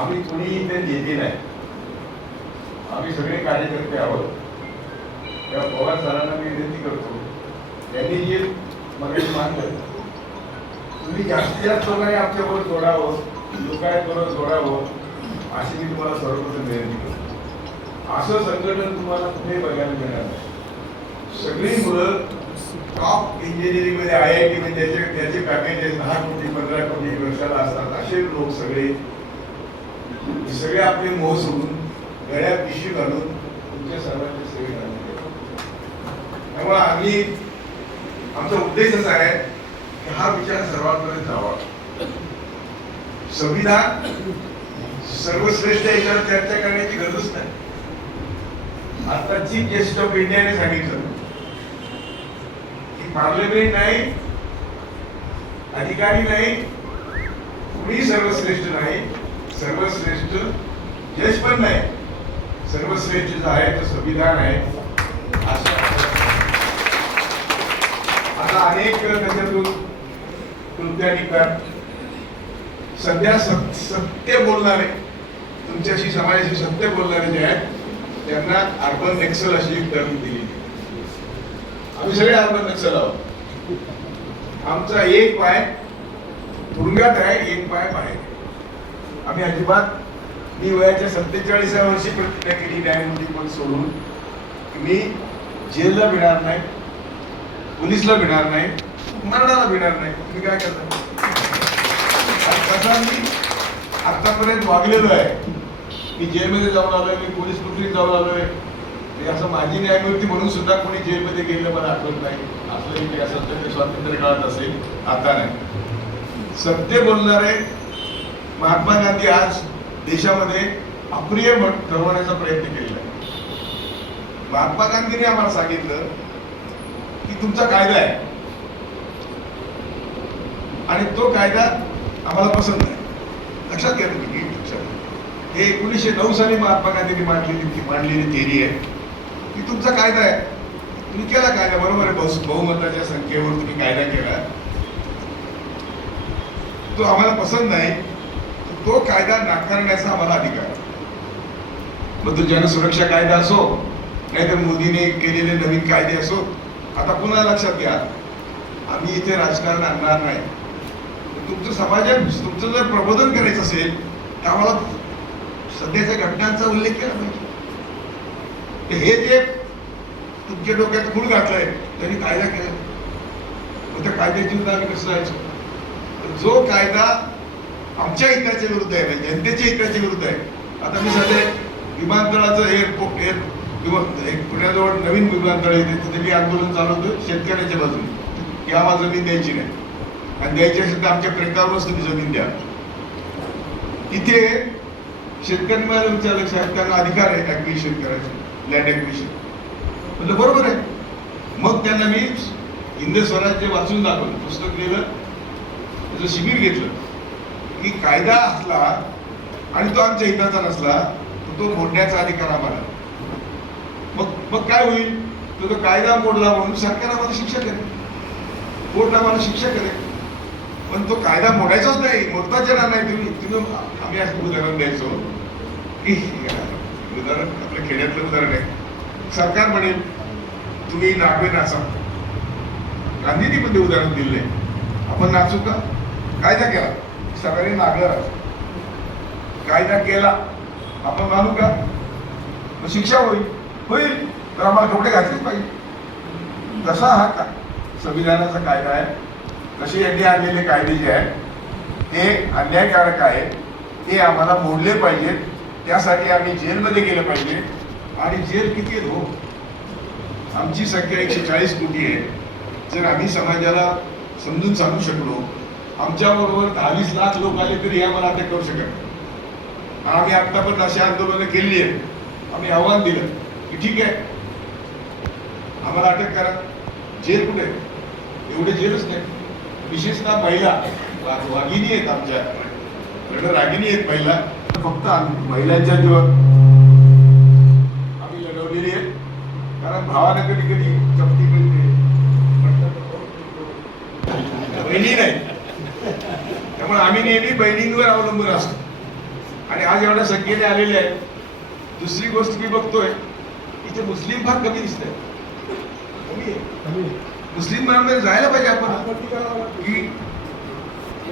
आम्ही कुणी इथे नेते नाही. आम्ही सगळे कार्यकर्ते आहोत. त्या पवार सरांना मी विनंती करतो त्यांनी जे मगाशी मानलं तुम्ही जास्तीत जास्त लोकांनी आमच्याबरोबर जोडावं लोकांबरोबर जोडावं अशी मी तुम्हाला सर्वप्रथम विनंती करतो. असं संघटन तुम्हाला कुठे बघायला मिळणार नाही. सगळी मुलं टॉप इंजिनिअरिंगमध्ये आय आय टी म्हणजे त्याचे त्याचे पॅकेजेस दहा कोटी पंधरा कोटी वर्षाला असतात. असे लोक सगळे हे सगळे आपले मोह सोडून गळ्यात पिशवी घालून तुमच्या सर्वांच्या सेवेत त्यामुळे आम्ही आमचा उद्देशच आहे की हा विचार सर्वांपर्यंत जावा. संविधान सर्वश्रेष्ठ याच्यावर चर्चा करण्याची गरजच नाही. आता चीफ गेस्ट ऑफ इंडियाने सांगितलं की पार्लमेंट नाही अधिकारी नाही कुणी सर्वश्रेष्ठ नाही सर्वश्रेष्ठ यश पण नाही. सर्वश्रेष्ठ जे आहे ते संविधान आहे. असं आता अनेक त्याच्यातून कृत्या निघतात. सध्या सत्य बोलणारे तुमच्याशी समाजाशी सत्य बोलणारे जे आहेत त्यांना अर्बन नक्सल अशी एक टर्म दिली आम्ही सगळे अर्बन नक्सल आहोत. आमचा एक पाय तुरुंगात आहे एक पाय बाहेर आम्ही अजिबात मी वयाच्या सत्तेचाळीसाव्या वर्षी प्रतिज्ञा केली न्यायमूर्ती पद सोडून. की मी जेलला भिणार नाही पोलिसला भिणार नाही मरणाला भिणार नाही. तुम्ही काय करता? आणि तसा मी आतापर्यंत वागलेलो आहे. मी जेलमध्ये जाऊन आलोय मी पोलीस कुठली जाऊन आलोय असं माझी न्यायमूर्ती म्हणून सुद्धा कोणी जेलमध्ये गेलं मला आठवत नाही. असं इतिहास स्वातंत्र्य काळात असेल आता नाही. सत्य बोलणारे महात्मा गांधी आज देशामध्ये अप्रिय ठरवण्याचा प्रयत्न केलेला आहे. महात्मा गांधीने आम्हाला सांगितलं की तुमचा कायदा आहे. आणि तो कायदा आम्हाला पसंत नाही लक्षात घ्या तुम्ही नीट लक्षात हे एकोणीसशे नऊ साली महात्मा गांधींनी मांडलेली मांडलेली थेरी आहे. की तुमचा कायदा आहे. तुम्ही केला कायदा बरोबर आहे बहु- बहुमताच्या संख्येवर तुम्ही कायदा केला. तो आम्हाला पसंत नाही. तो कायदा नाकारण्याचा आम्हाला अधिकार मग तो जनसुरक्षा कायदा असो नाहीतर मोदीने केलेले नवीन कायदे असो आता पुन्हा लक्षात घ्या आम्ही इथे राजकारण आणणार नाही. तुमचं समाजात तुमचं जर प्रबोधन करायचं असेल तर आम्हाला सध्याच्या घटनांचा उल्लेख केला पाहिजे. हे जे तुमच्या डोक्यात खूळ घातलंय त्यांनी कायदा केला. मग त्या कायद्याची आम्ही कसं जायचो? जो कायदा आमच्या हिताच्या विरुद्ध आहे म्हणजे जनतेच्या हिताच्या विरुद्ध आहे. आता मी सध्या विमानतळाचं एअरपोर्ट एअर विमान एक पुण्याजवळ नवीन विमानतळ येते तिथे मी आंदोलन चालवतो शेतकऱ्याच्या बाजूने. की आम्हाला जमीन द्यायची नाही. आणि द्यायची असेल तर आमच्या प्रेतावरच तुम्ही जमीन द्या. इथे शेतकऱ्यांच्या लक्षात त्यांना अधिकार आहे ऍक्विशन करायचं? लँड ऍक्विशन म्हटलं बरोबर आहे. मग त्यांना मी हिंद स्वराज्य वाचून दाखवलं पुस्तक लिहिलं त्याचं शिबिर घेतलं. की कायदा असला आणि तो आमच्या हिताचा नसला तर तो मोडण्याचा अधिकार आम्हाला. मग मग काय होईल? तर तो कायदा मोडला म्हणून सरकार आम्हाला शिक्षा करेल. कोर्ट आम्हाला शिक्षा करेल. पण तो कायदा मोडायचाच नाही. मोडताच येणार नाही. तुम्ही तुम्ही आम्ही असं उदाहरण द्यायचो की उदाहरण आपल्या खेड्यातलं उदाहरण आहे. सरकार म्हणेल तुम्ही नागवे नाचा गांधीजीमध्ये उदाहरण दिले आपण नाचू का? कायदा केला. सगळ्यांनी नागलं कायदा केला आपण मानू का? मग शिक्षा होईल. होईल तर आम्हाला कपडे घातलेच पाहिजे. जसा हा का? संविधानाचा कायदा आहे. तसे यांनी आणलेले कायदे जे आहेत ते अन्यायकारक आहे. ते आम्हाला मोडले पाहिजेत. त्यासाठी आम्ही जेलमध्ये गेलं पाहिजे. आणि जेल किती आहेत हो? आमची संख्या एकशे चाळीस कोटी आहे. जर आम्ही समाजाला समजून सांगू शकलो आमच्याबरोबर दहावीस लाख लोक आले तरी आम्हाला अटक करू शकत आम्ही आता पण अशी आंदोलनं केली आहेत. आम्ही आव्हान दिलं की ठीक आहे आम्हाला अटक करा. जेल कुठे एवढे जेलच नाही. विशेषतः महिला. वागिनी आहेत आमच्या. रागिनी आहेत महिला. फक्त महिलांच्या जीवन आम्ही लढवलेली आहे कारण भावानं कधी कधी चपटी मिळते. बहिणी नाही. त्यामुळे आम्ही नेहमी बहिणींवर अवलंबून असतो. आणि आज एवढ्या संख्येने आलेले आहेत. दुसरी गोष्ट मी बघतोय इथे मुस्लिम फार कमी दिसत आहे. मुस्लिमांमध्ये जायला पाहिजे आपण. की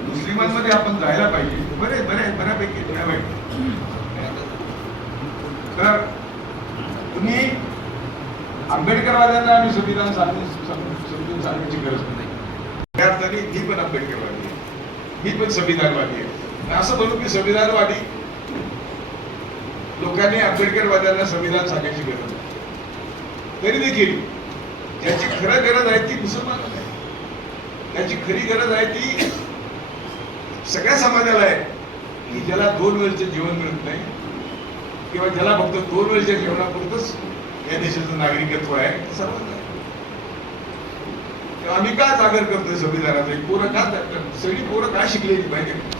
मुस्लिमांमध्ये आपण जायला पाहिजे. बरे बरे बऱ्यापैकी. तर तुम्ही आंबेडकरवाद्यांना आम्ही संविधान सांगून सम- समजून सांगण्याची गरज नाही. त्या अर्थाने मी पण आंबेडकरवादी. मी पण संविधानवादी आहे. असं म्हणू की संविधानवादी लोकांनी आंबेडकरवाद्यांना संविधान सांगायची गरज नाही. तरी देखील ज्याची खरं गरज आहे ती मुसलमान आहे. त्याची खरी गरज आहे ती सगळ्या समाजाला आहे. की ज्याला दोन वेळचं जेवण मिळत नाही किंवा ज्याला फक्त दोन वेळच्या जेवणापुरतच या देशाचं नागरिकत्व आहे सर्वांना आम्ही का जागर करतोय संविधानाचं पोरं का सगळी पोरं का शिकलेली? पाहिजे